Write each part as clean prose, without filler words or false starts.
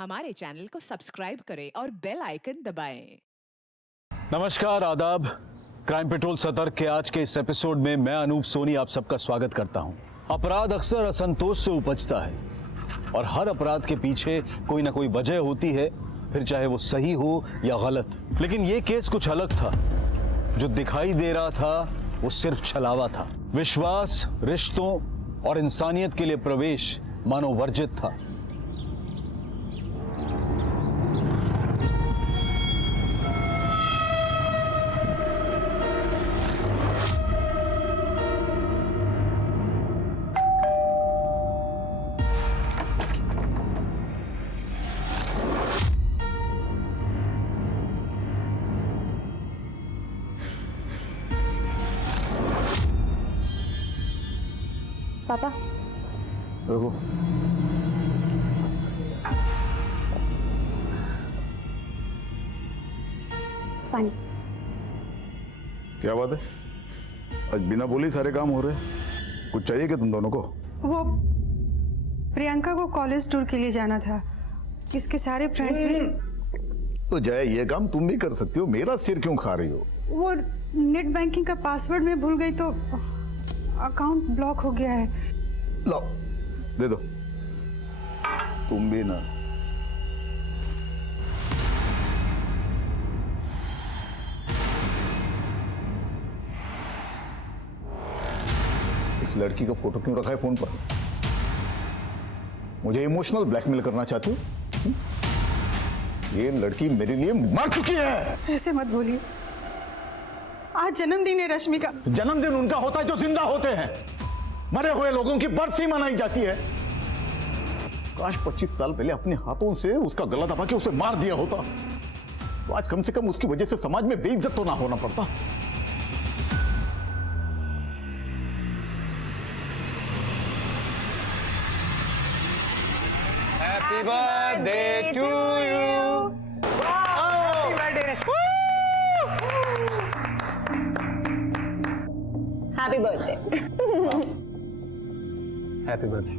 हमारे चैनल को सब्सक्राइब करें और बेल आइकन दबाएं। नमस्कार, आदाब। क्राइम पेट्रोल सतर्क के आज के इस एपिसोड में मैं अनूप सोनी आप सबका स्वागत करता हूं। अपराध अक्सर असंतोष से उपजता है और हर अपराध के पीछे कोई ना कोई वजह होती है, फिर चाहे वो सही हो या गलत। लेकिन ये केस कुछ अलग था। जो दिखाई दे रहा था वो सिर्फ छलावा था। विश्वास, रिश्तों और इंसानियत के लिए प्रवेश मानो वर्जित था। पापा रुको। पानी। क्या बात है? आज बिना बोले ही सारे काम हो रहे हैं। कुछ चाहिए क्या तुम दोनों को? वो प्रियंका को कॉलेज टूर के लिए जाना था। इसके सारे फ्रेंड्स भी। तो जय, ये काम तुम भी कर सकती हो, मेरा सिर क्यों खा रही हो? वो नेट बैंकिंग का पासवर्ड मैं भूल गई तो अकाउंट ब्लॉक हो गया है। लाओ, दे दो। तुम भी ना। इस लड़की का फोटो क्यों रखा है फोन पर? मुझे इमोशनल ब्लैकमेल करना चाहती हो? ये लड़की मेरे लिए मर चुकी है। ऐसे मत बोलिए। आज जन्मदिन है रश्मि का। जन्मदिन उनका होता है जो जिंदा होते हैं। मरे हुए लोगों की बरसी मनाई जाती है। काश 25 साल पहले अपने हाथों से उसका गला दबा के उसे मार दिया होता, तो आज कम से कम उसकी वजह से समाज में बेइज्जत तो ना होना पड़ता। Happy birthday to you. Happy birthday, Rashmi. Happy birthday. Happy birthday.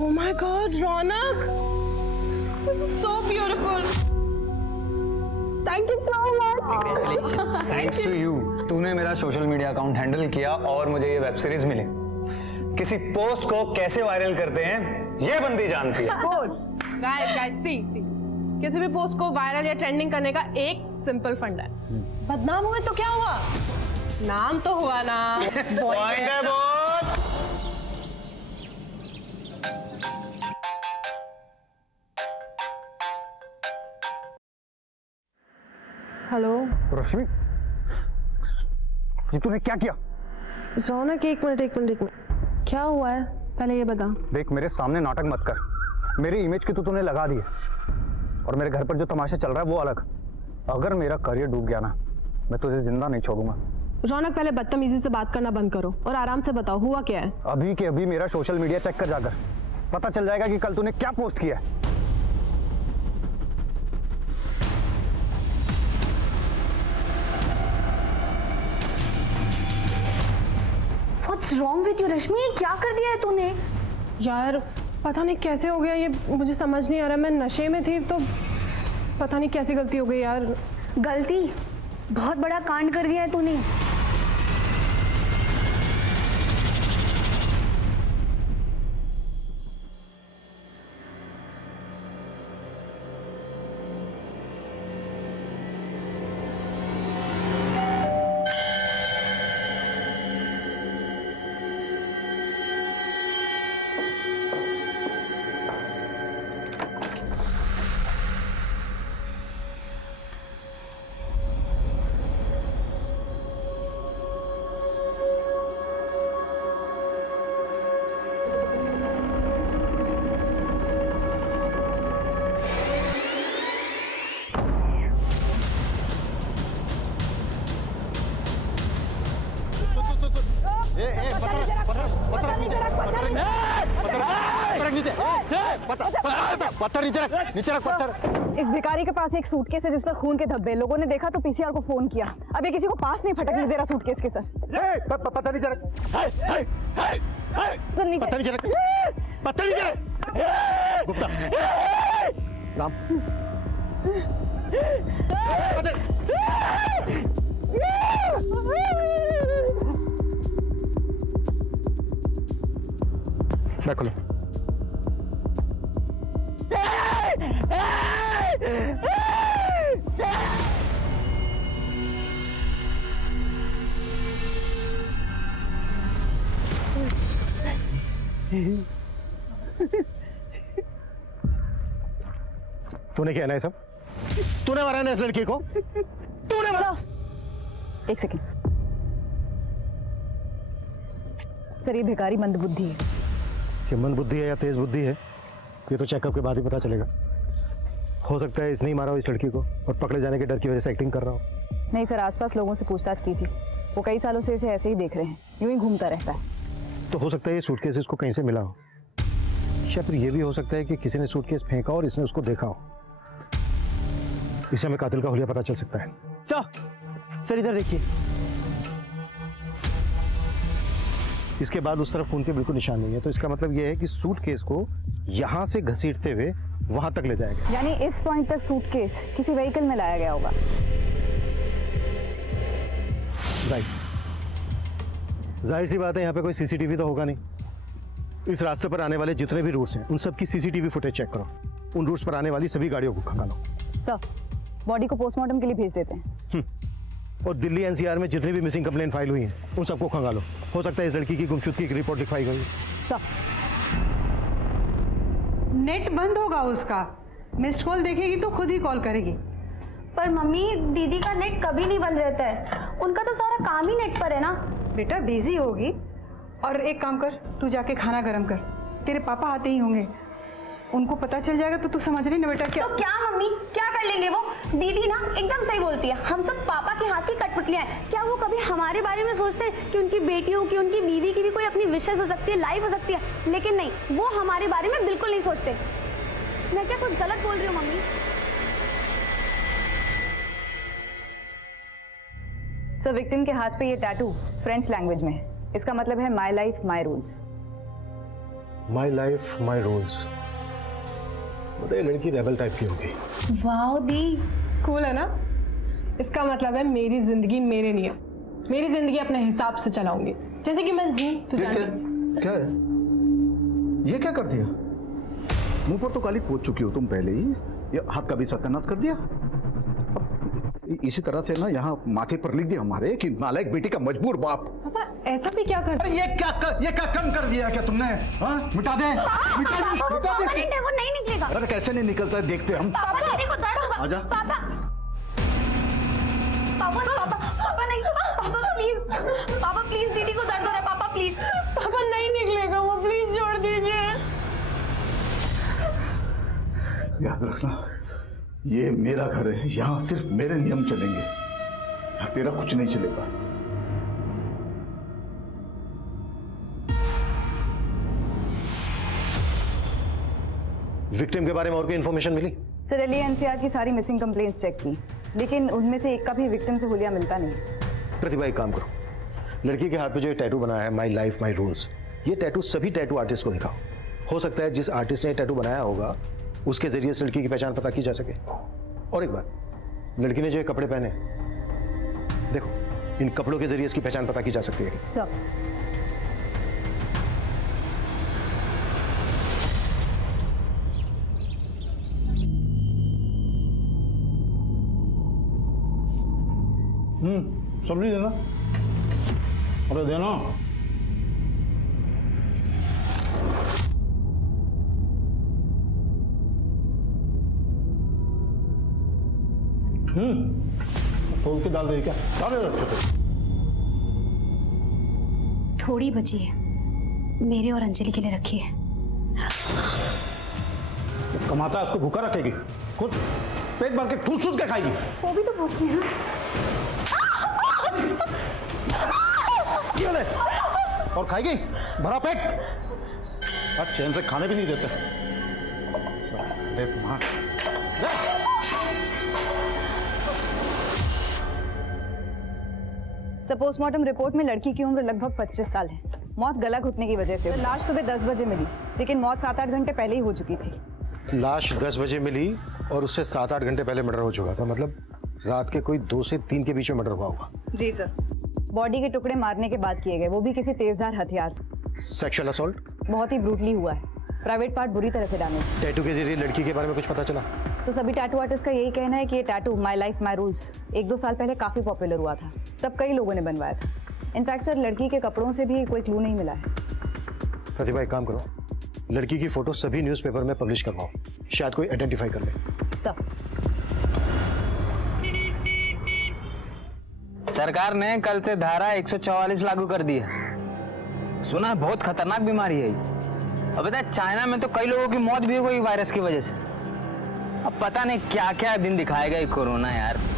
Oh my God, Ronak! This is so beautiful. Thank you so much. Thanks to you. तूने मेरा सोशल मीडिया अकाउंट हैंडल किया और मुझे ये वेब सीरीज मिली। किसी post को कैसे viral करते हैं ये बंदी जानती है। Guys, see. किसी भी पोस्ट को वायरल या ट्रेंडिंग करने का एक सिंपल फंडा है। बदनाम हुए तो क्या हुआ? नाम तो हुआ ना। पॉइंट है बॉस। हेलो रश्मि, ये तूने क्या किया? रौनक, एक मिनट। क्या हुआ है पहले ये बता। देख, मेरे सामने नाटक मत कर। मेरी इमेज की तो तूने लगा दी है और मेरे घर पर जो तमाशा चल रहा है वो अलग। अगर मेरा करियर डूब गया ना, मैं तुझे जिंदा नहीं छोड़ूंगा। रौनक, पहले बदतमीजी से बात करना बंद करो और आराम से बताओ हुआ क्या है। अभी के अभी मेरा सोशल मीडिया चेक कर जाकर पता चल जाएगा कि कल तूने क्या पोस्ट किया है। What's wrong with you, रश्मि? ये क्या कर दिया है तूने? यार पता नहीं कैसे हो गया ये, मुझे समझ नहीं आ रहा। मैं नशे में थी तो पता नहीं कैसी गलती हो गई यार। गलती? बहुत बड़ा कांड कर दिया है तूने। पत्थर नीचे रख पत्थर। इस भिखारी के पास एक सूटकेस है जिस पर खून के धब्बे। लोगों ने देखा तो पीसीआर को फोन किया। अब ये किसी को पास नहीं फटकने दे रहा सूटकेस के सर। पत्थर नीचे रख, पत्थर नीचे रख, पत्थर नीचे रख, गुप्ता राम मैं खोलो। तूने क्या है ना ये सब? तूने मारा ना इस लड़की को? तूने मारा? एक सेकेंड सर, ये भिखारी मंदबुद्धि है। ये मंद बुद्धि है या तेज बुद्धि है, ये तो चेकअप के बाद ही पता चलेगा। हो सकता है इसने ही मारा हो इस लड़की को और पकड़े जाने के डर की वजह से एक्टिंग कर रहा हो। नहीं सर, आसपास लोगों से पूछताछ की थी, वो कई सालों से इसे ऐसे ही देख रहे हैं, यूं ही घूमता रहता है। तो हो सकता है ये सूटकेस इसको कहीं से मिला हो, या फिर ये भी हो सकता है कि किसी ने सूटकेस फेंका और इसने उसको देखा हो। इससे हमें कातिल का हुलिया पता चल सकता है। सर इधर देखिए। इसके बाद उस तरफ खून के बिल्कुल निशान नहीं है, तो इसका मतलब ये है कि सूटकेस को यहाँ से घसीटते हुए वहां तक ले जाया गया। यानी इस पॉइंट तक सूटकेस किसी व्हीकल में लाया गया होगा। राइट, जाहिर सी बात है यहाँ पे कोई सीसीटीवी तो होगा नहीं। इस रास्ते पर आने वाले जितने भी रूट्स हैं उन सब की सीसीटीवी फुटेज चेक करो। उन रूट्स पर आने वाली सभी गाड़ियों को खंगालो। सर, बॉडी को पोस्टमार्टम के लिए भेज देते हैं। और दिल्ली एनसीआर में जितनी भी मिसिंग कंप्लेंट फाइल हुई हैं उन सबको खंगालो। हो सकता है इस लड़की की गुमशुदगी की रिपोर्ट लिखवाई गई। सर, नेट बंद होगा उसका, मिस्ड कॉल देखेगी तो खुद ही कॉल करेगी। पर मम्मी, दीदी का नेट कभी नहीं बंद रहता है, उनका तो सारा काम ही नेट पर है ना। बेटा बिजी होगी, और एक काम कर, तू जाके खाना गर्म कर, तेरे पापा आते ही होंगे, उनको पता चल जाएगा तो तू समझ रही ना बेटा क्या। तो क्या मम्मी, क्या कर लेंगे वो? दीदी ना एकदम सही बोलती है, हम सब पापा के हाथ की कठपुतलियां हैं। क्या वो कभी हमारे बारे में सोचते हैं कि उनकी बेटियों की, उनकी बीवी की भी कोई अपनी विशेष हो सकती है, लाइफ हो सकती है? लेकिन नहीं, वो हमारे बारे में बिल्कुल नहीं सोचते। मैं क्या कुछ गलत बोल रही हूँ मम्मी? सर विक्टिम के हाथ पे ये टैटू फ्रेंच लैंग्वेज में है, इसका मतलब है my life my rules. My life my rules, बताइए लड़की रेबल टाइप की होगी। वाह दी, कूल है ना? इसका मतलब है मेरी जिंदगी मेरे नियम, मेरी जिंदगी अपने हिसाब से चलाऊंगी, जैसे कि मैं हूँ। तू जानती क्या है ये? क्या कर दिया? मुंह पर तो काली पोत चुकी हो तुम पहले ही, ये हाथ का भी सत्यानाश कर दिया। इसी तरह से ना यहाँ माथे पर लिख दिया हमारे कि नालायक बेटी का मजबूर बाप। पापा ऐसा भी क्या करते? ये क्या कम कर दिया क्या तुमने? हाँ, मिटा दे, मिटा दे। वो नहीं निकलेगा। अरे कैसे नहीं निकलता है, देखते हम। पापा, दीदी को दर्द होगा। आजा। पापा, पापा, पापा, पापा नहीं, पापा प्लीज, दीदी को दर्द हो रहा है, पापा प्लीज। पापा नहीं निकलेगा वो, प्लीज छोड़ दीजिए। याद रखना, ये मेरा घर है, यहाँ सिर्फ मेरे नियम चलेंगे, यहाँ तेरा कुछ नहीं चलेगा। विक्टिम के बारे में और कोई इन्फॉर्मेशन मिली? सर दिल्ली एनसीआर की सारी मिसिंग कंप्लेंट्स चेक की, लेकिन उनमें से एक का भी विक्टिम से हुलिया मिलता नहीं। प्रतिभा एक काम करो, लड़की के हाथ पे जो ये टैटू बनाया है माई लाइफ माई रूल्स, ये टैटू सभी टैटू आर्टिस्ट को दिखाओ। हो सकता है जिस आर्टिस्ट ने टैटू बनाया होगा उसके जरिए से लड़की की पहचान पता की जा सके। और एक बात, लड़की ने जो ये कपड़े पहने, देखो इन कपड़ों के जरिए इसकी पहचान पता की जा सकती है। सर सब्जी देना। अरे देना। तोल के डाल दे क्या? डाल दे। थोड़ी बची है, मेरे और अंजलि के लिए रखी है। कमाता है उसको भूखा रखेगी, खुद पेट भर के ठूस ठूस के खाएगी। वो भी तो भूखी है। और खाएगी भरा पेट, और चैन से खाने भी नहीं देते। पोस्टमार्टम रिपोर्ट में लड़की की उम्र लगभग 25 साल है। मौत गला घुटने की वजह से। लाश सुबह 10 बजे मिली, लेकिन मौत 7-8 घंटे पहले ही हो चुकी थी। लाश 10 बजे मिली और उससे 7-8 घंटे पहले मर्डर हो चुका था। मतलब रात के कोई 2 से 3 के बीच में मर्डर हुआ होगा। जी सर। बॉडी के टुकड़े मारने के बाद किए गए, वो भी किसी तेजधार हथियार से। Sexual assault? बहुत ही ब्रूटली हुआ है। प्राइवेट पार्ट बुरी तरह से डैमेज। टैटू के जरिए लड़की के बारे में कुछ पता चला? तो सभी टैटू आर्टिस्ट का यही कहना है कि ये tattoo my life my rules 1-2 साल पहले काफ़ी पॉपुलर हुआ था। तब कई लोगों ने बनवाया था। इनफैक्ट सर, लड़की के कपड़ों से भी कोई क्लू नहीं मिला है। प्रतिभा, एक काम करो, लड़की की फोटो सभी न्यूज़पेपर में पब्लिश करवाओ, शायद कोई आइडेंटिफाई कर ले। सर, सरकार ने कल से धारा 144 लागू कर दी है। सुना है बहुत खतरनाक बीमारी है ये। अब बता, चाइना में तो कई लोगों की मौत भी हो गई वायरस की वजह से। अब पता नहीं क्या क्या दिन दिखाएगा ये कोरोना यार।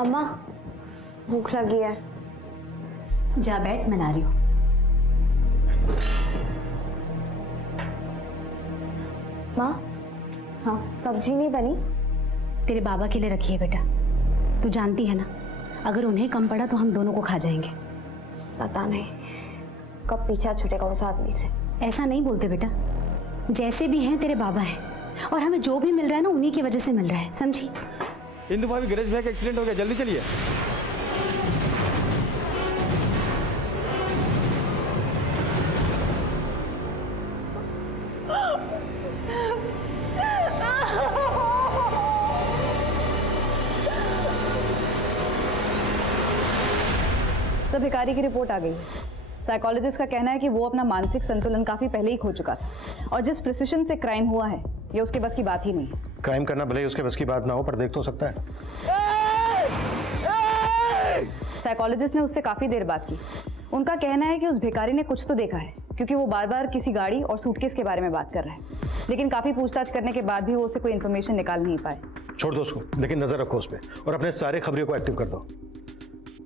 अम्मा, भूख लगी है। जा बैठ, मैं ला रही हूँ। माँ, हाँ, सब्जी नहीं बनी? तेरे बाबा के लिए रखी है बेटा। तू जानती है ना, अगर उन्हें कम पड़ा तो हम दोनों को खा जाएंगे। पता नहीं कब पीछा छूटेगा उस आदमी से। ऐसा नहीं बोलते बेटा, जैसे भी हैं तेरे बाबा हैं, और हमें जो भी मिल रहा है ना उन्हीं की वजह से मिल रहा है, समझी? इंदु भाभी, गणेश भैया का एक्सीडेंट हो गया, जल्दी चलिए। सर, भिखारी की रिपोर्ट आ गई है। साइकोलॉजिस्ट का कहना है कि वो अपना मानसिक संतुलन काफी पहले ही खो चुका था, और जिस प्रिसिशन से क्राइम हुआ है ये उसके बस की बात ही नहीं है। क्राइम करना भले ही उसके बस की बात ना हो, पर देख तो सकता है। साइकोलॉजिस्ट ने उससे काफी देर बात की। उनका कहना है कि उस भिखारी ने कुछ तो देखा है, क्योंकि वो बार बार किसी गाड़ी और सूटकेस के बारे में बात कर रहा है। लेकिन काफी पूछताछ करने के बाद भी वो उससे कोई इन्फॉर्मेशन निकाल नहीं पाए। छोड़ दो उसको, लेकिन नजर रखो उस पर, और अपने सारे खबरियों को एक्टिव कर दो।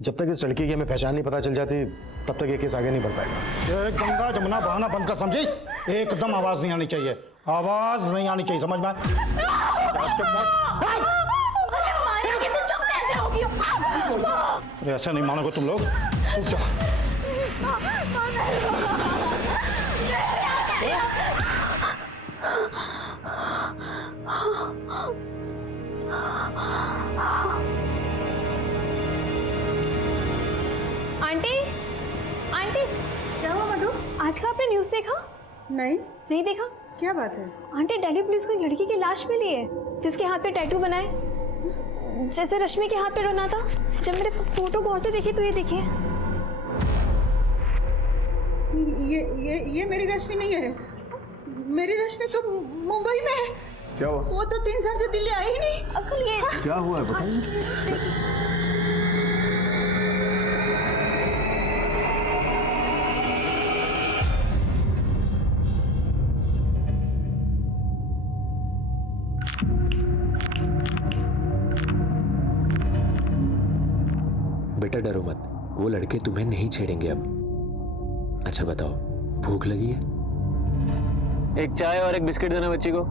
जब तक इस लड़की की हमें पहचान नहीं पता चल जाती, तब तक ये केस आगे नहीं बढ़ पाएगा। ये गंगा जमुना बहाना बंद कर, समझी? एकदम आवाज नहीं आनी चाहिए, आवाज नहीं आनी चाहिए, समझ में? अरे ऐसा नहीं मानोगे तुम लोग। आंटी, आंटी, क्या हुआ मधु? आज का आपने न्यूज़ देखा? नहीं देखा? क्या बात है? आंटी, दिल्ली पुलिस को एक लड़की की लाश मिली है जिसके हाथ पे टैटू बनाए, जैसे रश्मि के हाथ पे बना था। जब मैंने फोटो गौर से देखी तो ये देखिए। ये मेरी रश्मि नहीं है। मेरी रश्मि तो मुंबई में है। क्या हुआ? वो तो 3 साल से दिल्ली आई ही नहीं। अंकल, ये क्या हुआ है बताइए। देखिए। बेटा डरो मत, वो लड़के तुम्हें नहीं छेड़ेंगे अब। अच्छा बताओ, भूख लगी है? एक चाय और एक बिस्किट देना बच्ची को।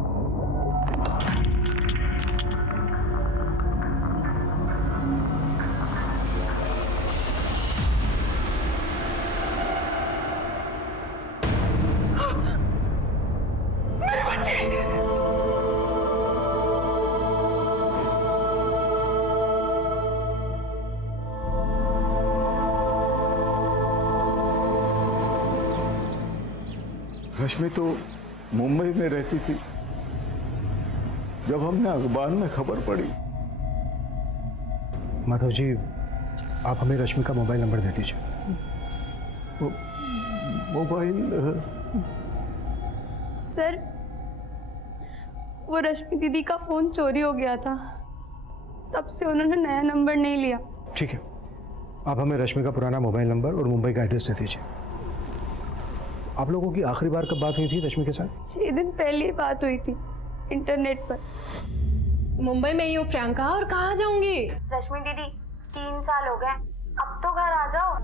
रश्मि तो मुंबई में रहती थी। जब हमने अखबार में खबर पड़ी। माधव जी, आप हमें रश्मि का मोबाइल नंबर दे दीजिए। मोबाइल? सर, वो रश्मि दीदी का फोन चोरी हो गया था, तब से उन्होंने नया नंबर नहीं लिया। ठीक है, आप हमें रश्मि का पुराना मोबाइल नंबर और मुंबई का एड्रेस दे दीजिए। आप लोगों की आखिरी बार कब बात हुई थी रश्मि के साथ? 6 दिन पहले ही बात हुई थी इंटरनेट पर। मुंबई में ही हो प्रियंका, और कहाँ जाऊंगी? रश्मि दीदी 3 साल हो गए, अब तो घर आ जाओ।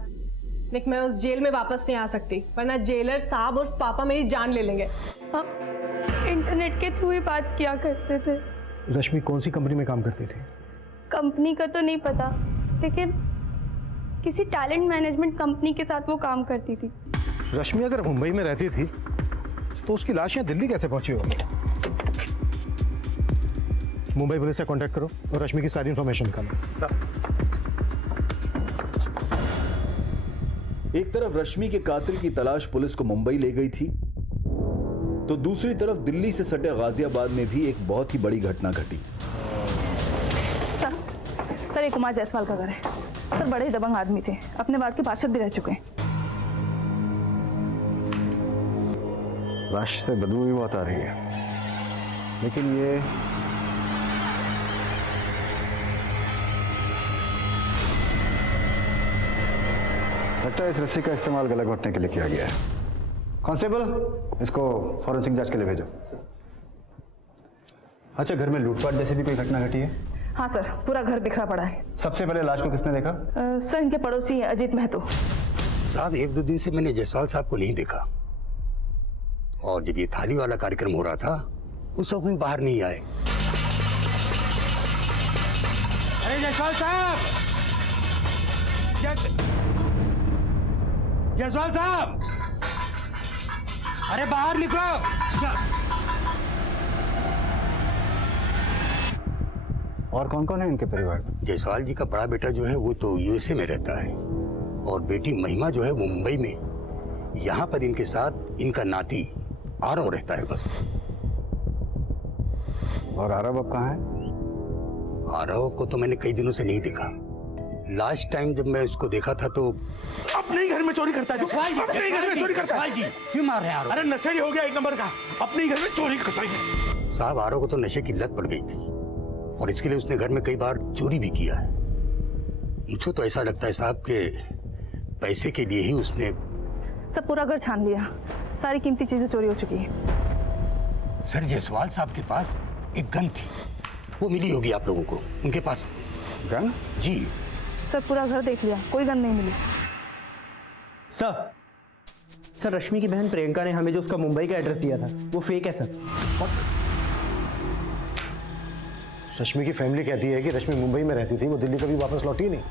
देख, मैं उस जेल में वापस नहीं आ सकती, वरना जेलर साहब और पापा मेरी जान ले लेंगे। हाँ, इंटरनेट के थ्रू ही बात किया करते थे। रश्मि कौन सी कंपनी में काम करती थी? कंपनी का तो नहीं पता, लेकिन किसी टैलेंट मैनेजमेंट कंपनी के साथ वो काम करती थी। रश्मि अगर मुंबई में रहती थी तो उसकी लाश यहाँ दिल्ली कैसे पहुंची होगी? मुंबई पुलिस से कांटेक्ट करो और रश्मि की सारी इंफॉर्मेशन निकालो। एक तरफ रश्मि के कातिल की तलाश पुलिस को मुंबई ले गई थी, तो दूसरी तरफ दिल्ली से सटे गाजियाबाद में भी एक बहुत ही बड़ी घटना घटी। सर, ये कुमार जायसवाल का घर है। सर, बड़े ही दबंग आदमी थे, अपने वार्ड के पार्षद भी रह चुके हैं। लाश से बदबू भी बहुत आ रही है, लेकिन ये लगता है इस रस्सी का इस्तेमाल गला घोटने के लिए किया गया है। कांस्टेबल, इसको फॉरेंसिक जांच के लिए भेजो। अच्छा, घर में लूटपाट जैसी भी कोई घटना घटी है? हाँ सर, पूरा घर बिखरा पड़ा है। सबसे पहले लाश को किसने देखा? सर, इनके पड़ोसी अजीत महतो। साहब, 1-2 दिन से मैंने जायसवाल साहब को नहीं देखा, और जब ये थाली वाला कार्यक्रम हो रहा था उस वक्त भी बाहर नहीं आए। अरे जायसवाल साहब, जायसवाल साहब, अरे बाहर निकलो। और कौन कौन है इनके परिवार में? जायसवाल जी का बड़ा बेटा जो है वो तो यूएसए में रहता है, और बेटी महिमा जो है मुंबई में। यहाँ पर इनके साथ इनका नाती आरव रहता है बस। और आरव अब कहाँ है? आरव को तो मैंने कई दिनों से नहीं देखा। लास्ट टाइम जब मैं उसको देखा था तो अपने ही घर में चोरी करता है। अपने ही घर में चोरी करता है। जी, क्यों मार रहे हैं आरव? अरे नशे ही हो गया 1 नंबर का, अपने ही घर में चोरी करता है। साहब, आरव को तो नशे की लत पड़ गई थी, और इसके लिए उसने घर में कई बार चोरी भी किया है। मुझे तो ऐसा लगता है साहब कि पैसे के लिए ही उसने। सब पूरा घर छान लिया, सारी कीमती चीजें चोरी हो चुकी है। सर, जायसवाल साहब के पास एक गन थी, वो मिली होगी आप लोगों को। उनके पास गन? जी सर, पूरा घर देख लिया, कोई गन नहीं मिली। सर, रश्मि की बहन प्रियंका ने हमें जो उसका मुंबई का एड्रेस दिया था वो फेक है सर। रश्मि की फैमिली कहती है कि रश्मि मुंबई में रहती थी, वो दिल्ली कभी वापस लौटी ही नहीं।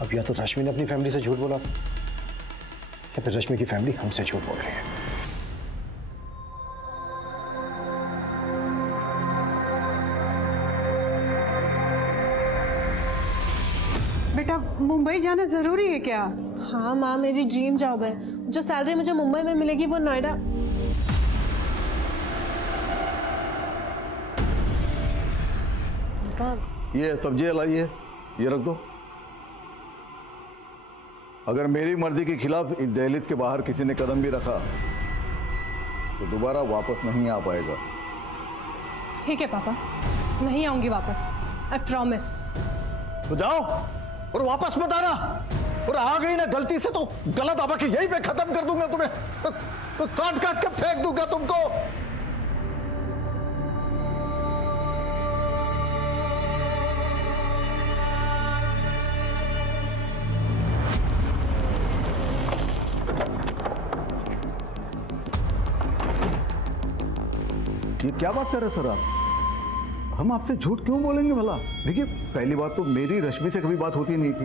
अब या तो रश्मि ने अपनी फैमिली से झूठ बोला या फिर रश्मि की फैमिली हमसे झूठ बोल रही है। बेटा, मुंबई जाना जरूरी है क्या? हाँ माँ, मेरी ड्रीम जॉब है। जो सैलरी मुझे मुंबई में मिलेगी वो नोएडा। ये सब्जियां लाइए, ये रख दो। अगर मेरी मर्जी के खिलाफ इस दहलीज के बाहर किसी ने कदम भी रखा तो दोबारा वापस नहीं आ पाएगा। ठीक है पापा, नहीं आऊंगी वापस, आई प्रॉमिस। तो जाओ और वापस मत आना, और आ गई ना गलती से तो गला दबा के यहीं पे खत्म कर दूंगा तुम्हें, तो काट काट के फेंक दूंगा तुमको। ये क्या बात कर रहे सर आप? हम आपसे झूठ क्यों बोलेंगे भला? देखिए, पहली बात तो मेरी रश्मि से कभी बात होती नहीं थी,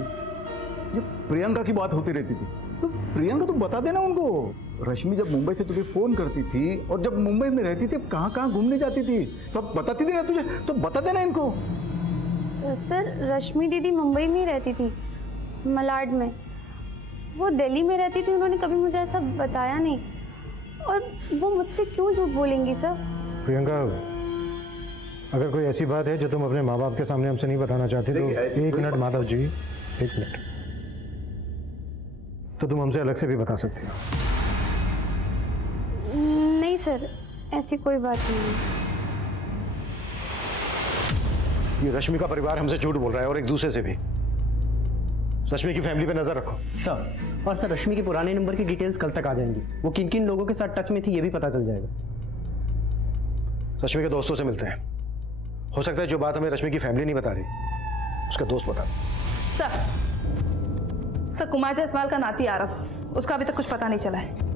ये प्रियंका की बात होती रहती थी। तो प्रियंका तो बता देना उनको। रश्मि जब मुंबई से तुझे फोन करती थी और जब मुंबई में रहती थी कहाँ कहाँ घूमने जाती थी सब बताती थी ना तुझे, तो बता देना इनको। सर, रश्मि दीदी मुंबई में ही रहती थी, मलाड में। वो दिल्ली में रहती थी, उन्होंने कभी मुझे ऐसा बताया नहीं। और वो मुझसे क्यों झूठ बोलेंगी सर? प्रियंका, अगर कोई ऐसी बात है जो तुम अपने माँ बाप के सामने हमसे नहीं बताना चाहते तो एक मिनट माधव जी, एक मिनट, तो तुम हमसे अलग से भी बता सकते हो। नहीं सर, ऐसी कोई बात नहीं। ये रश्मि का परिवार हमसे झूठ बोल रहा है और एक दूसरे से भी। रश्मि की फैमिली पे नजर रखो सर। और सर, रश्मि के पुराने नंबर की डिटेल्स कल तक आ जाएंगी। वो किन किन लोगों के साथ टच में थी ये भी पता चल जाएगा। रश्मि के दोस्तों से मिलते हैं। हो सकता है जो बात हमें रश्मि की फैमिली नहीं बता रही उसका दोस्त बता। सर कुमार जायसवाल का नाती आरव, उसका अभी तक कुछ पता नहीं चला है।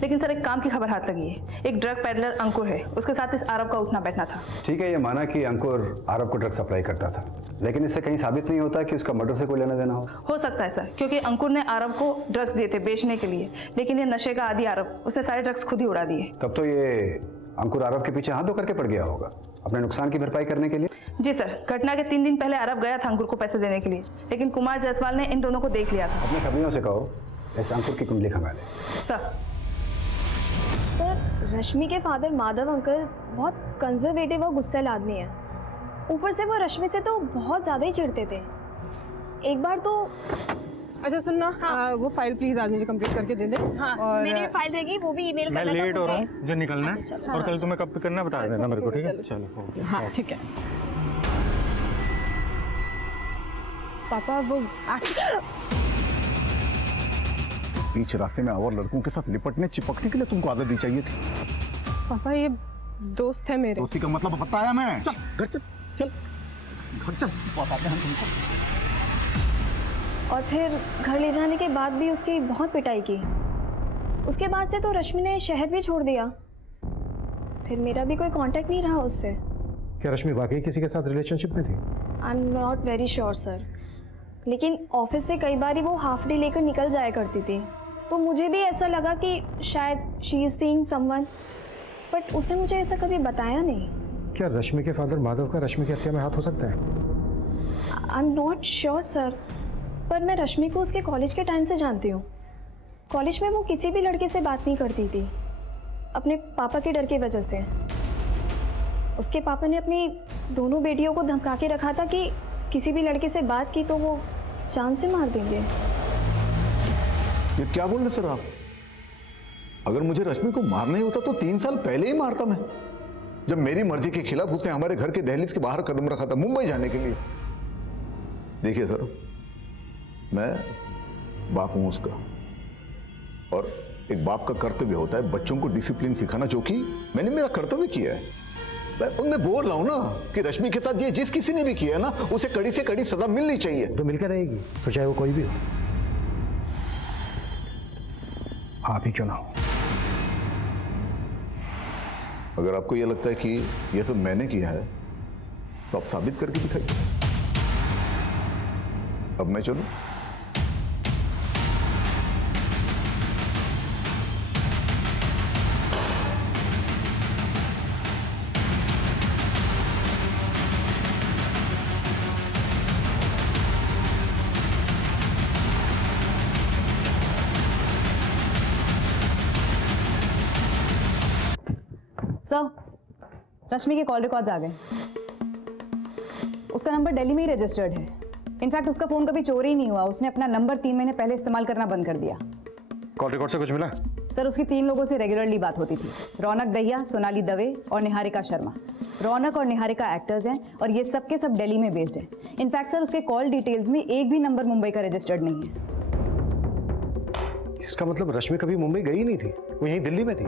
लेकिन सर एक काम की खबर हाथ लगी है। एक ड्रग पेडलर अंकुर है, उसके साथ इस आरव का उठना बैठना था। ठीक है, ये माना कि अंकुर आरव को ड्रग सप्लाई करता था, लेकिन इससे कहीं साबित नहीं होता कि उसका मर्डर से कोई लेना देना हो सकता है सर, क्योंकि अंकुर ने आरव को ड्रग्स दिए थे बेचने के लिए, लेकिन ये नशे का आदी आरव, उसने सारे ड्रग्स खुद ही उड़ा दिए। तब तो ये अंकुर आरव के पीछे हाथ धो करके पड़ गया होगा अपने नुकसान की भरपाई करने के लिए। जी सर, घटना के 3 दिन पहले आरव गया था अंकुर को पैसे देने के लिए, लेकिन कुमार जायसवाल ने इन दोनों को देख लिया था। अपने खबरियों से कहो इस अंकुर की कुंडली खंगाले। सर रश्मि के फादर माधव अंकल बहुत कंजर्वेटिव और गुस्सैल आदमी है। ऊपर से वो रश्मि से तो बहुत ज़्यादा ही चिढ़ते थे। एक बार तो अच्छा सुनना, वो फाइल प्लीज आज मुझे कंप्लीट करके दे दे। हाँ, और मेरी फाइल रहेगी, वो भी ईमेल मैं करना था लेट हो रहा मुझे। हूँ, जो निकलना है, और कल तुम्हें कब करना बता देना मेरे को, ठीक है? चलो हाँ ठीक है। पापा वो बीच रास्ते में और लड़कों के साथ लिपटने चिपकने के लिए तुमको आदत दी चाहिए थी। पापा ये दोस्त है मेरे। दोस्ती का मतलब बताया मैं। चल घर चल, चल घर चल, बताते हैं तुमको। और फिर घर ले जाने के बाद भी उसकी बहुत पिटाई की। उसके बाद से तो रश्मि ने शहर भी छोड़ दिया। फिर मेरा भी कोई कांटेक्ट नहीं रहा उससे। क्या रश्मि वाकई किसी के साथ रिलेशनशिप में थी? I am not very sure sir, लेकिन ऑफिस से कई बार वो हाफ डे लेकर निकल जाया करती थी, तो मुझे भी ऐसा लगा कि शायद she is seeing someone, but उसने मुझे ऐसा कभी बताया नहीं। क्या रश्मि के फादर माधव का रश्मि की हत्या में हाथ हो सकता है? I am not sure sir, पर मैं रश्मि को उसके कॉलेज के टाइम से जानती हूँ। कॉलेज में वो किसी भी लड़के से बात नहीं करती थी, अपने पापा के डर की वजह से। उसके पापा ने अपनी दोनों बेटियों को धमका के रखा था कि किसी भी लड़के से बात की तो वो जान से मार देंगे। ये क्या बोल रहे सर आप? अगर मुझे रश्मि को मारना ही होता तो 3 साल पहले ही मारता मैं, जब मेरी मर्जी के खिलाफ उसने हमारे घर के दहलीज के बाहर कदम रखा था मुंबई जाने के लिए। देखिए सर, मैं बाप हूं उसका, और एक बाप का कर्तव्य होता है बच्चों को डिसिप्लिन सिखाना, जो कि मैंने मेरा कर्तव्य किया है। मैं बोल रहा हूं ना कि रश्मि के साथ ये जिस किसी ने भी किया है ना, उसे कड़ी से कड़ी सजा मिलनी चाहिए। तो मिलकर रहेगी, तो चाहे वो कोई भी हो, आप ही क्यों ना हो। अगर आपको यह लगता है कि यह सब मैंने किया है तो आप साबित करके दिखाइए। अब मैं चलूं? सर, रश्मि के कॉल रिकॉर्ड्स आ गए। उसका नंबर दिल्ली में ही रजिस्टर्ड है। इनफैक्ट उसका फोन कभी चोरी ही नहीं हुआ, उसने अपना नंबर 3 महीने पहले इस्तेमाल करना बंद कर दिया। कॉल रिकॉर्ड से कुछ मिला? सर, उसकी 3 लोगों से रेगुलरली बात होती थी, रौनक दहिया, सोनाली दवे और निहारिका शर्मा। रौनक और निहारिका एक्टर्स हैं और ये सब के सब दिल्ली में बेस्ड हैं। इनफैक्ट सर, उसके कॉल डिटेल्स में एक भी नंबर मुंबई का रजिस्टर्ड नहीं है। इसका मतलब रश्मि कभी मुंबई गई नहीं थी, वो यहीं दिल्ली में थी।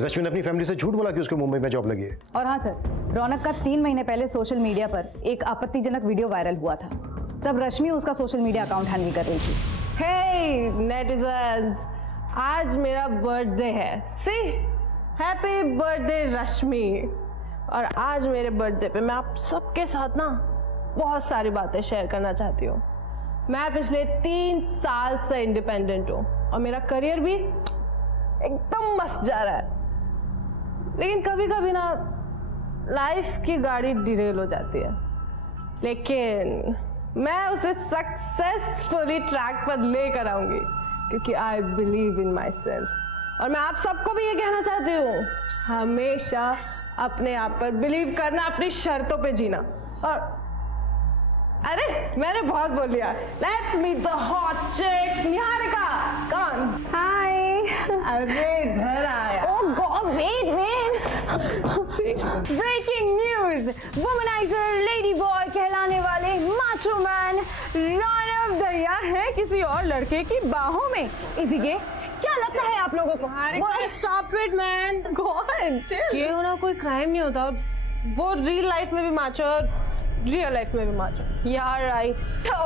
रश्मि ने अपनी फैमिली से झूठ बोला कि उसको मुंबई में जॉब लगी है। और हाँ सर, रौनक का 3 महीने पहले सोशल मीडिया पर एक आपत्तिजनक वीडियो वायरल हुआ था, तब रश्मि उसका सोशल मीडिया अकाउंट हैंडल कर रही थी। हे नेटिजन्स, आज मेरा बर्थडे है। सी, हैप्पी बर्थडे रश्मि। और आज मेरे बर्थडे पे मैं आप सबके साथ ना बहुत सारी बातें शेयर करना चाहती हूँ। मैं पिछले 3 साल से इंडिपेंडेंट हूँ और मेरा करियर भी एकदम मस्त जा रहा है, लेकिन कभी कभी ना लाइफ की गाड़ी डिरेल हो जाती है। लेकिन मैं उसे सक्सेसफुली ट्रैक पर लेकर आऊंगी, क्योंकि I believe in my self. और मैं आप सबको भी ये कहना चाहती हूँ, हमेशा अपने आप पर बिलीव करना, अपनी शर्तों पे जीना। और अरे मैंने बहुत बोल लिया। लेट्स मीट द हॉट चिक निहारिका। कौन? हाय। अरे इधर आया। Oh god, wait. Breaking news, womaniser lady boy कहलाने वाले macho man run of the year है किसी और लड़के की बाहों में। इसी के क्या लगता है आप लोगों को? Stop it man. ये होना कोई क्राइम नहीं होता। वो रियल लाइफ में भी माचो और रियल लाइफ में भी माचो। यार राइट।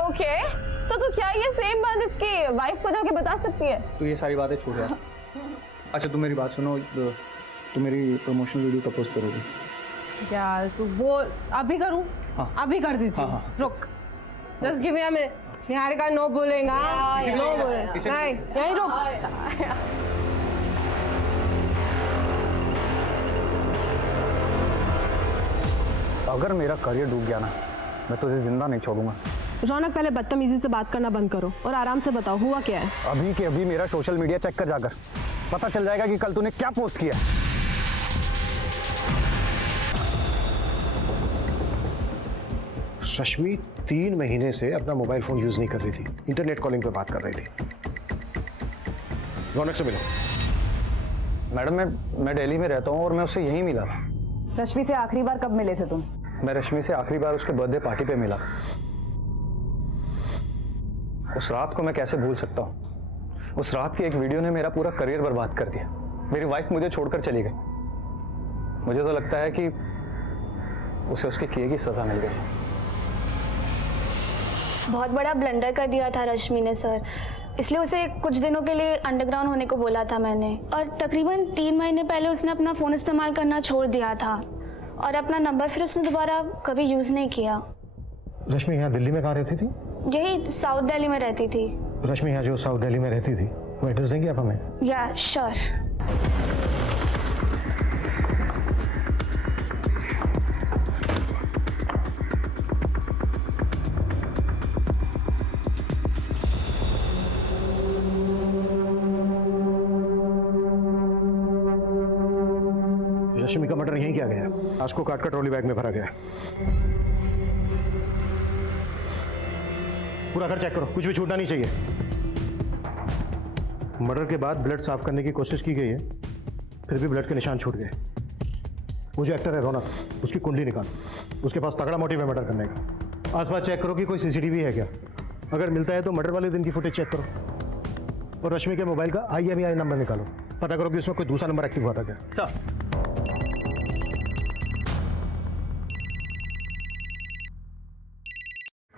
ओके, तो क्या ये सेम बात इसकी वाइफ को जाके बता सकती है? तो ये सारी बातें छोड़ यार। अच्छा तुम मेरी बात सुनो, तुम मेरी प्रमोशनल वीडियो कब पोस्ट करोगे? यार तू बोल, अभी करूं? हाँ। अभी कर दीजिए। हाँ। रुक, just give me a minute. Niharika no बोलेगा, नो बोले नहीं, यहीं रुक। अगर मेरा करियर डूब गया ना, मैं तुझे जिंदा नहीं छोड़ूंगा। रौनक, पहले बदतमीजी से बात करना बंद करो और आराम से बताओ हुआ क्या है। अभी के अभी मेरा सोशल मीडिया चेक कर जाकर, पता चल जाएगा कि कल तूने क्या पोस्ट किया। रश्मि 3 महीने से अपना मोबाइल फोन यूज नहीं कर रही थी, इंटरनेट कॉलिंग पे बात कर रही थी। रौनक से मिलो। मैडम मैं दिल्ली में रहता हूँ और मैं उससे यहीं मिला था। रश्मि से आखिरी बार कब मिले थे तुम? मैं रश्मि से आखिरी बार उसके बर्थडे पार्टी पे मिला। उस रात को मैं कैसे भूल सकता हूँ? उस रात की एक वीडियो ने मेरा पूरा करियर बर्बाद कर दिया। मेरी वाइफ मुझे छोड़कर चली गई। मुझे तो लगता है कि उसे उसके किए की सजा मिल गई। बहुत बड़ा ब्लंडर कर दिया था रश्मि ने सर, इसलिए उसे कुछ दिनों के लिए अंडरग्राउंड होने को बोला था मैंने। और तकरीबन 3 महीने पहले उसने अपना फ़ोन इस्तेमाल करना छोड़ दिया था और अपना नंबर फिर उसने दोबारा कभी यूज़ नहीं किया। रश्मि यहाँ दिल्ली में कहाँ रहती थी? यही साउथ दिल्ली में रहती थी। रश्मि यहाँ जो साउथ दिल्ली में रहती थी वो एड्रेस देंगे आप हमें? या श्योर। रश्मि का मर्डर यहीं किया गया, आज को काट कर ट्रॉली बैग में भरा गया। पूरा घर चेक करो, कुछ भी छूटना नहीं चाहिए। मर्डर के बाद ब्लड साफ करने की कोशिश की गई है, फिर भी ब्लड के निशान छूट गए। वो जो एक्टर है रौनक, उसकी कुंडली निकालो, उसके पास तगड़ा मोटिव है मर्डर करने का। आसपास चेक करो कि कोई सीसीटीवी है क्या। अगर मिलता है तो मर्डर वाले दिन की फुटेज चेक करो और रश्मि के मोबाइल का IMEI नंबर निकालो, पता करो कि उसमें कोई दूसरा नंबर एक्टिव हुआ था क्या।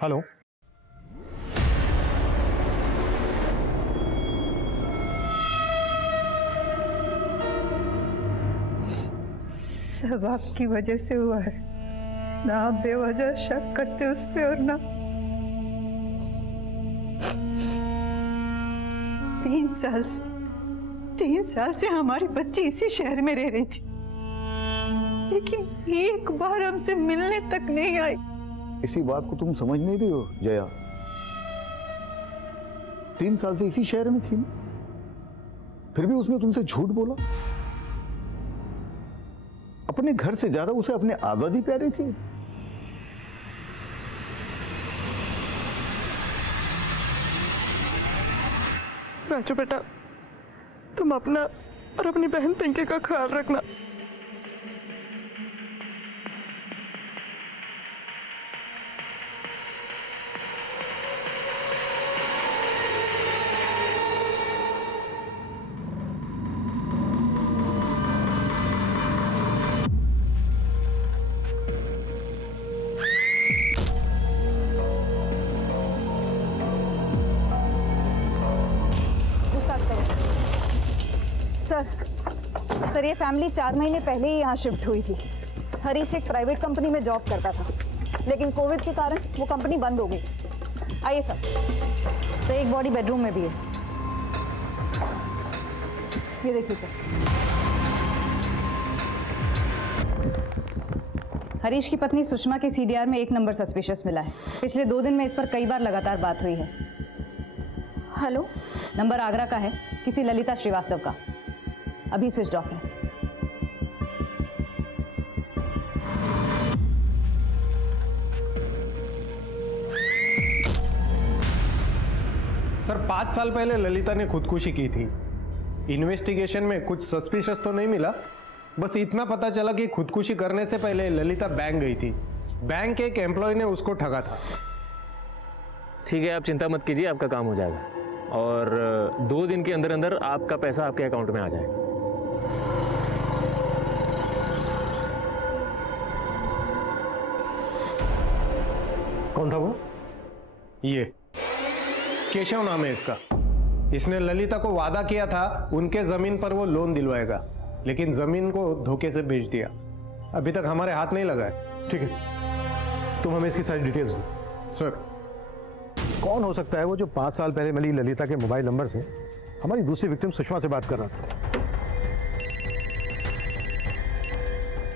हेलो, सब आपकी वजह से हुआ है ना। आप बेवजह शक करते उस पे और ना 3 साल से हमारी बच्ची इसी शहर में रह रही थी, लेकिन एक बार हमसे मिलने तक नहीं आई। इसी बात को तुम समझ नहीं रही हो जया? 3 साल से इसी शहर में थी ना, फिर भी उसने तुमसे झूठ बोला। अपने घर से ज्यादा उसे अपनी आजादी प्यारी थी। राजू बेटा, तुम अपना और अपनी बहन पिंकी का ख्याल रखना। सर ये फैमिली 4 महीने पहले ही यहाँ शिफ्ट हुई थी। हरीश एक प्राइवेट कंपनी में जॉब करता था, लेकिन कोविड के कारण वो कंपनी बंद हो गई। आइए सर, एक बॉडी बेडरूम में भी है, ये देखिए सर। हरीश की पत्नी सुषमा के सीडीआर में 1 नंबर सस्पिशियस मिला है। पिछले 2 दिन में इस पर कई बार लगातार बात हुई है। हेलो, नंबर आगरा का है, किसी ललिता श्रीवास्तव का। अभी स्विच ऑफ है। सर 5 साल पहले ललिता ने खुदकुशी की थी। इन्वेस्टिगेशन में कुछ सस्पिशियस तो नहीं मिला, बस इतना पता चला कि खुदकुशी करने से पहले ललिता बैंक गई थी। बैंक के एक एम्प्लॉय ने उसको ठगा था। ठीक है, आप चिंता मत कीजिए, आपका काम हो जाएगा और 2 दिन के अंदर अंदर आपका पैसा आपके अकाउंट में आ जाएगा। कौन था वो? ये केशव नाम है इसका। इसने ललिता को वादा किया था उनके जमीन पर वो लोन दिलवाएगा, लेकिन जमीन को धोखे से बेच दिया। अभी तक हमारे हाथ नहीं लगा है। ठीक है, तुम हमें इसकी सारी डिटेल्स दो। सर, कौन हो सकता है वो जो 5 साल पहले मिली ललिता के मोबाइल नंबर से हमारी दूसरी विक्टिम सुषमा से बात कर रहा था?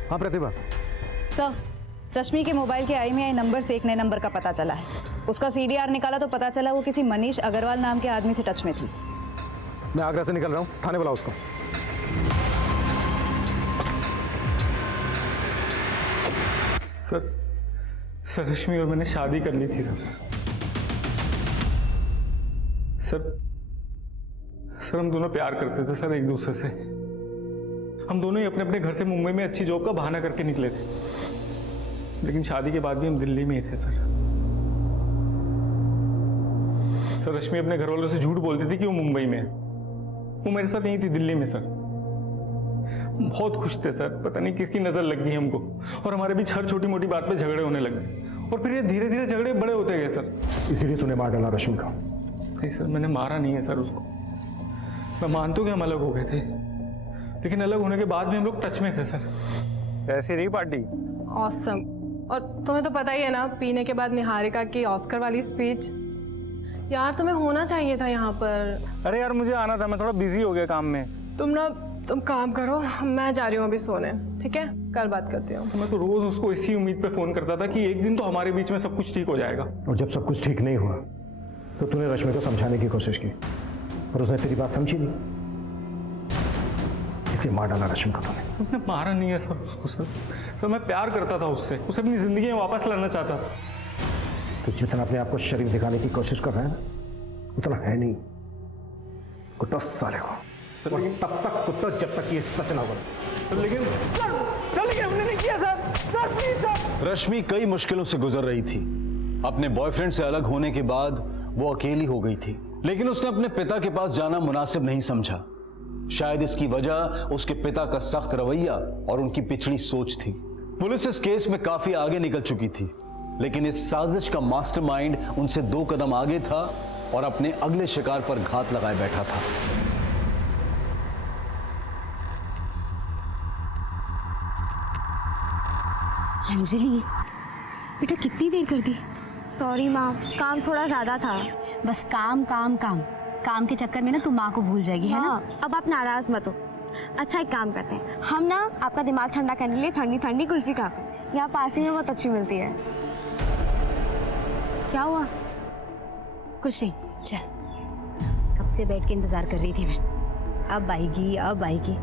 हाँ प्रतिभा। सर, रश्मि के मोबाइल के IMEI नंबर से एक नए नंबर का पता चला है। उसका CDR निकाला तो पता चला वो किसी मनीष अग्रवाल नाम के आदमी से टच में थी। मैं आगरा से निकल रहा हूँ, थाने बुलाओ उसको। सर रश्मि और मैंने शादी कर ली थी सर हम दोनों प्यार करते थे सर एक दूसरे से। हम दोनों ही अपने अपने घर से मुंबई में अच्छी जॉब का बहाना करके निकले थे, लेकिन शादी के बाद भी हम दिल्ली में ही थे सर। रश्मि अपने घर वालों से झूठ बोलती थी कि वो मुंबई में है। वो मेरे साथ यहीं थी दिल्ली में सर। बहुत खुश थे सर, पता नहीं किसकी नजर लग गई हमको और हमारे बीच हर छोटी मोटी बात पे झगड़े होने लगे और फिर ये धीरे धीरे झगड़े बड़े होते गए सर। इसीलिए तूने मार डाला रश्मि को? नहीं सर, मैंने मारा नहीं है सर उसको। मैं मानता हूँ कि हम अलग हो गए थे, लेकिन अलग होने के बाद भी हम लोग टच में थे सर। ऐसी रही पार्टी? ऑसम। और तुम्हें तो पता ही है ना, पीने के बाद निहारिका की ऑस्कर वाली स्पीच। यार तुम्हें होना चाहिए था यहाँ पर। अरे यार मुझे आना था, मैं थोड़ा बिजी हो गया काम में। तुम काम करो, मैं जा रही हूँ अभी सोने, ठीक है? कल बात करती हूँ। मैं तो रोज उसको इसी उम्मीद पे फोन करता था कि एक दिन तो हमारे बीच में सब कुछ ठीक हो जाएगा। और जब सब कुछ ठीक नहीं हुआ तो तूने रश्मि को समझाने की कोशिश की और उसने तेरी बात समझी नहीं, इसलिए मार डाला रश्मि को तूने। मैंने मारा नहीं है सर उसको सर मैं प्यार करता था उससे, उसे अपनी जिंदगी में वापस लाना चाहता था। तो जितना अपने आप को शरीफ दिखाने की कोशिश कर रहा है ना, उतना है नहीं। कुत्ता साले को तब तक कुत्ता जब तक ये सच ना बोले। लेकिन हमने नहीं किया सर। रश्मि कई मुश्किलों से गुजर रही थी। अपने बॉयफ्रेंड से अलग होने के बाद वो अकेली हो गई थी, लेकिन उसने अपने पिता के पास जाना मुनासिब नहीं समझा। शायद इसकी वजह उसके पिता का सख्त रवैया और उनकी पिछड़ी सोच थी। पुलिस इस केस में काफी आगे निकल चुकी थी, लेकिन इस साजिश का मास्टरमाइंड उनसे 2 कदम आगे था और अपने अगले शिकार पर घात लगाए बैठा था। अंजलि बेटा, कितनी देर कर दी? सॉरी माँ, काम थोड़ा ज्यादा था। बस काम काम काम काम के चक्कर में ना तुम माँ को भूल जाएगी, है ना? अब आप नाराज मत हो। अच्छा, एक काम करते हैं, हम ना आपका दिमाग ठंडा करने के लिए ठंडी ठंडी कुल्फी खाते हैं। यहाँ पास ही में बहुत अच्छी मिलती है। क्या हुआ? कुछ नहीं, चल। कब से बैठ के इंतजार कर रही थी मैं, अब आएगी अब आएगी।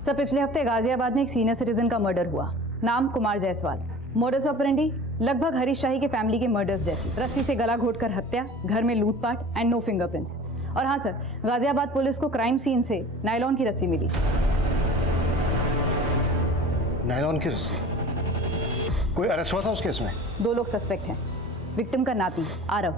सर, पिछले हफ्ते गाजियाबाद में एक सीनियर सिटीजन का मर्डर हुआ। नाम कुमार जायसवाल। मोडस ऑपरेंडी लगभग हरीश शाही के फैमिली के मर्डर्स जैसी। रस्सी से गला घोटकर हत्या, घर में लूटपाट एंड नो फिंगरप्रिंट्स। और हाँ सर, गाजियाबाद पुलिस को क्राइम सीन से नायलॉन की रस्सी मिली। नायलॉन की रस्सी? कोई अरेस्ट हुआ था उस केस में? 2 लोग सस्पेक्ट हैं। विक्टिम का नाती आरव,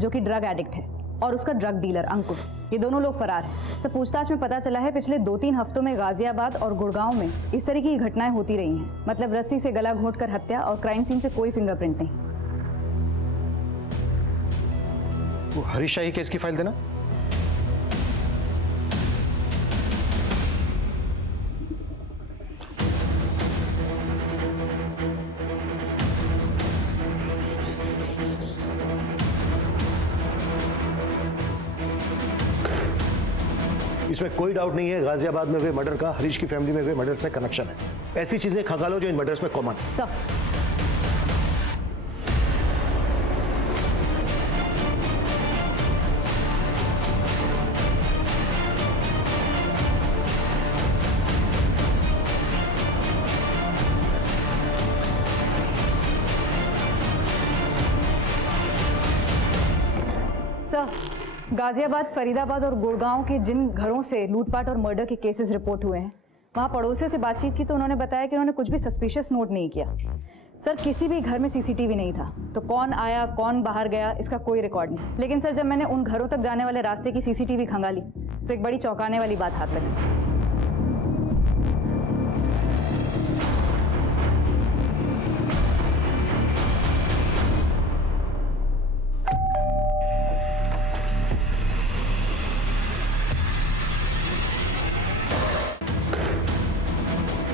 जो कि ड्रग एडिक्ट है, और उसका ड्रग डीलर अंकुर। ये दोनों लोग फरार हैं। सब पूछताछ में पता चला है पिछले 2-3 हफ्तों में गाजियाबाद और गुड़गांव में इस तरह की घटनाएं होती रही हैं। मतलब रस्सी से गला घोंटकर हत्या और क्राइम सीन से कोई फिंगरप्रिंट नहीं। वो हरीश शाही केस की फाइल देना। इसमें कोई डाउट नहीं है गाजियाबाद में हुए मर्डर का हरीश की फैमिली में हुए मर्डर से कनेक्शन है। ऐसी चीजें खंगालो जो इन मर्डर्स में कॉमन है। गाजियाबाद, फरीदाबाद और गुड़गांव के जिन घरों से लूटपाट और मर्डर के केसेस रिपोर्ट हुए हैं, वहाँ पड़ोसियों से बातचीत की तो उन्होंने बताया कि उन्होंने कुछ भी सस्पिशियस नोट नहीं किया। सर, किसी भी घर में सीसीटीवी नहीं था, तो कौन आया कौन बाहर गया इसका कोई रिकॉर्ड नहीं। लेकिन सर, जब मैंने उन घरों तक जाने वाले रास्ते की सीसीटीवी खंगाली तो एक बड़ी चौंकाने वाली बात हाथ लगी।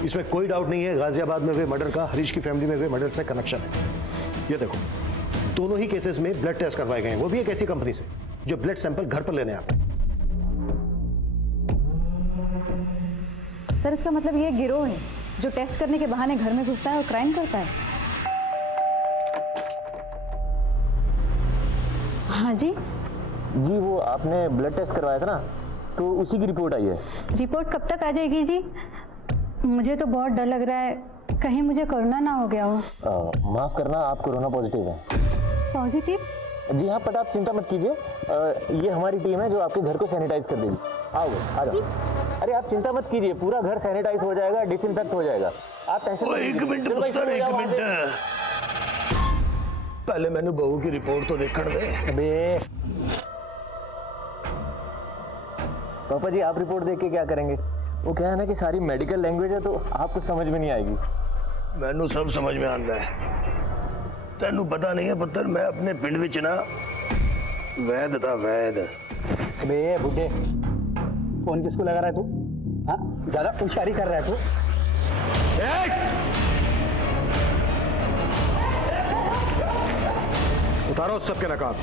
इसमें कोई डाउट नहीं है गाजियाबाद में हुए मर्डर का हरीश की फैमिली में हुए मर्डर से कनेक्शन है। ये देखो, दोनों ही केसेस में ब्लड टेस्ट करवाए गए हैं, वो भी एक ऐसी कंपनी से जो ब्लड सैंपल घर पर लेने आता है। सर, इसका मतलब ये गिरोह है जो टेस्ट करने के बहाने घर में घुसता है और क्राइम करता है। हाँ जी जी, वो आपने ब्लड टेस्ट करवाया था ना, तो उसी की रिपोर्ट आई है। रिपोर्ट कब तक आ जाएगी जी? मुझे तो बहुत डर लग रहा है, कहीं मुझे कोरोना ना हो गया हो। माफ करना, आप कोरोना पॉजिटिव हैं। पॉजिटिव? जी हाँ, पर आप चिंता मत कीजिए, ये हमारी टीम है जो आपके घर को सैनिटाइज कर देगी। आओगे, आ जाओ। अरे आप चिंता मत कीजिए, पूरा घर सैनिटाइज हो जाएगा, डिसइंफेक्ट हो जाएगा। आप टेंशन। एक मिनट पुत्र, एक मिनट, पहले मैंने बहू की रिपोर्ट तो देखने दे। अबे पापा जी, आप रिपोर्ट देख के क्या करेंगे? वो क्या है ना कि सारी मेडिकल लैंग्वेज है, तो आपको समझ में नहीं आएगी। मैनू सब समझ में आंदा है। तेनू पता नहीं है पुत्र, मैं अपने पिंड विच ना वैद था, वैद। अबे बुड्ढे, फोन किसको लगा रहा है तू? हाँ, ज्यादा होशियारी कर रहा है तू। उतारो सबके नकाब।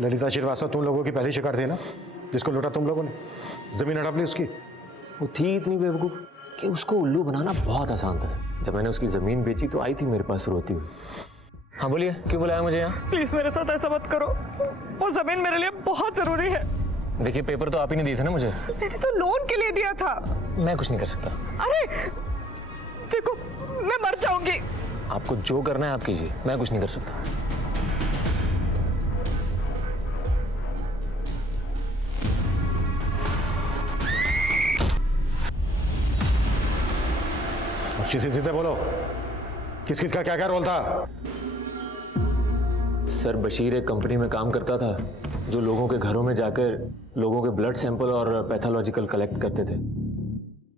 ललिता श्रीवास्तव तुम लोगों की पहली शिकार थी ना, जिसको लूटा तुम लोगों ने, जमीन हड़प ली उसकी। वो थी इतनी बेवकूफ कि उसको उल्लू बनाना बहुत आसान था सर। जब मैंने उसकी जमीन बेची तो आई थी मेरे पास रोती हुई। हाँ बोलिए, क्यों बुलाया मुझे यहाँ? प्लीज मेरे साथ ऐसा मत करो, वो जमीन मेरे लिए बहुत जरूरी है। देखिए, पेपर तो आप ही ने दिए थे ना मुझे। मैंने तो लोन के लिए दिया था। मैं कुछ नहीं कर सकता। अरे देखो, मैं मर जाऊंगी। आपको जो करना है आप कीजिए, मैं कुछ नहीं कर सकता। सीधे बोलो, किस किस का क्या क्या रोल था? सर, बशीर एक कंपनी में काम करता था जो लोगों के घरों में जाकर लोगों के ब्लड सैंपल और पैथोलॉजिकल कलेक्ट करते थे।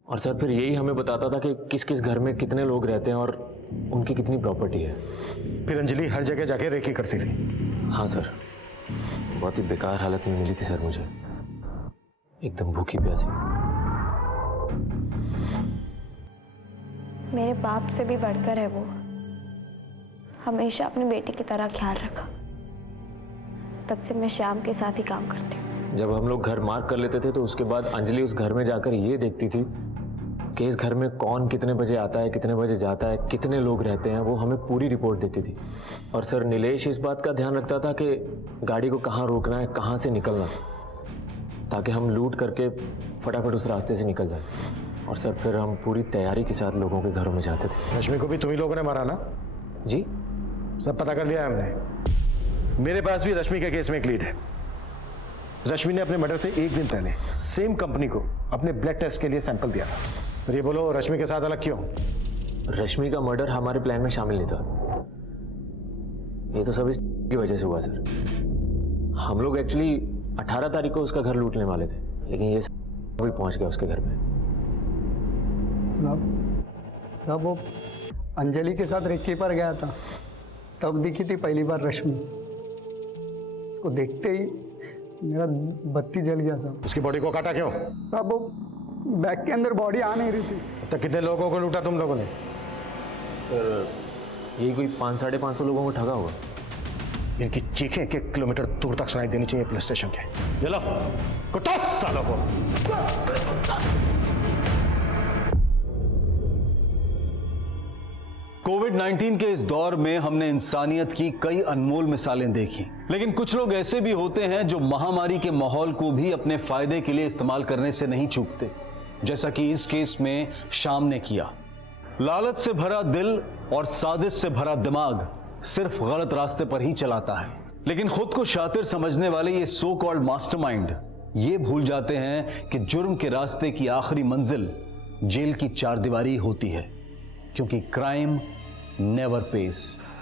और सर फिर यही हमें बताता था कि किस किस घर में कितने लोग रहते हैं और उनकी कितनी प्रॉपर्टी है। फिर अंजलि हर जगह जाके रेकी करती थी। हाँ सर, बहुत ही बेकार हालत में मिली थी सर मुझे, एकदम भूखी प्यासी। मेरे बाप से भी बढ़कर है वो, हमेशा अपनी बेटी की तरह ख्याल रखा। तब से मैं श्याम के साथ ही काम करती हूँ। जब हम लोग घर मार्क कर लेते थे तो उसके बाद अंजलि उस घर में जाकर ये देखती थी कि इस घर में कौन कितने बजे आता है, कितने बजे जाता है, कितने लोग रहते हैं, वो हमें पूरी रिपोर्ट देती थी। और सर नीलेश इस बात का ध्यान रखता था कि गाड़ी को कहाँ रोकना है, कहाँ से निकलना, ताकि हम लूट करके फटाफट उस रास्ते से निकल जाए। और सर फिर हम पूरी तैयारी के साथ लोगों के घरों में जाते थे। रश्मि को भी तुम ही लोगों ने मारा ना? जी, सब पता कर लिया है हमने। मेरे पास भी रश्मि के केस में एक लीड है। रश्मि ने अपने मर्डर से एक दिन पहले सेम कंपनी को अपने ब्लड टेस्ट के लिए सैंपल दिया था। और ये बोलो, रश्मि के साथ अलग क्यों? रश्मि का मर्डर हमारे प्लान में शामिल नहीं था। ये तो सब इसकी वजह से हुआ सर। हम लोग एक्चुअली 18 तारीख को उसका घर लूटने वाले थे, लेकिन ये भी पहुंच गया उसके घर पे। तब वो अंजलि के साथ रेकी पर गया था, तब दिखी थी पहली बार रश्मि। उसको देखते ही मेरा बत्ती जल गया साहब। उसकी बॉडी को काटा क्यों? साहब वो बैग के अंदर बॉडी आ नहीं रही थी। तो कितने लोगों को लूटा तुम लोगों ने? सर यही कोई 500-550 लोगों को ठगा होगा। इनकी चीखें 1 किलोमीटर दूर तक सुनाई देनी चाहिए पुलिस स्टेशन के। ये लो कुत्ता सालों को। कोविड-19 के इस दौर में हमने इंसानियत की कई अनमोल मिसालें देखी, लेकिन कुछ लोग ऐसे भी होते हैं जो महामारी के माहौल को भी अपने फायदे के लिए इस्तेमाल करने से नहीं चूकते, जैसा कि इस केस में शाम ने किया। लालच से भरा दिल और साजिश से भरा दिमाग सिर्फ गलत रास्ते पर ही चलाता है, लेकिन खुद को शातिर समझने वाले ये सो कॉल्ड मास्टरमाइंड ये भूल जाते हैं कि जुर्म के रास्ते की आखिरी मंजिल जेल की चारदीवारी होती है, क्योंकि क्राइम नेवर पेज।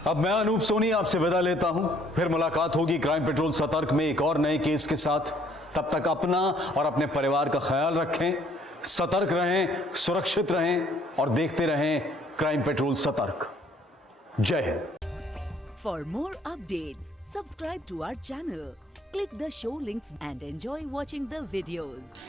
अब मैं अनूप सोनी आपसे विदा लेता हूं, फिर मुलाकात होगी क्राइम पेट्रोल सतर्क में एक और नए केस के साथ। तब तक अपना और अपने परिवार का ख्याल रखें, सतर्क रहें, सुरक्षित रहें और देखते रहें क्राइम पेट्रोल सतर्क। जय Hind. For more updates, subscribe to our channel, click the show links and enjoy watching the videos.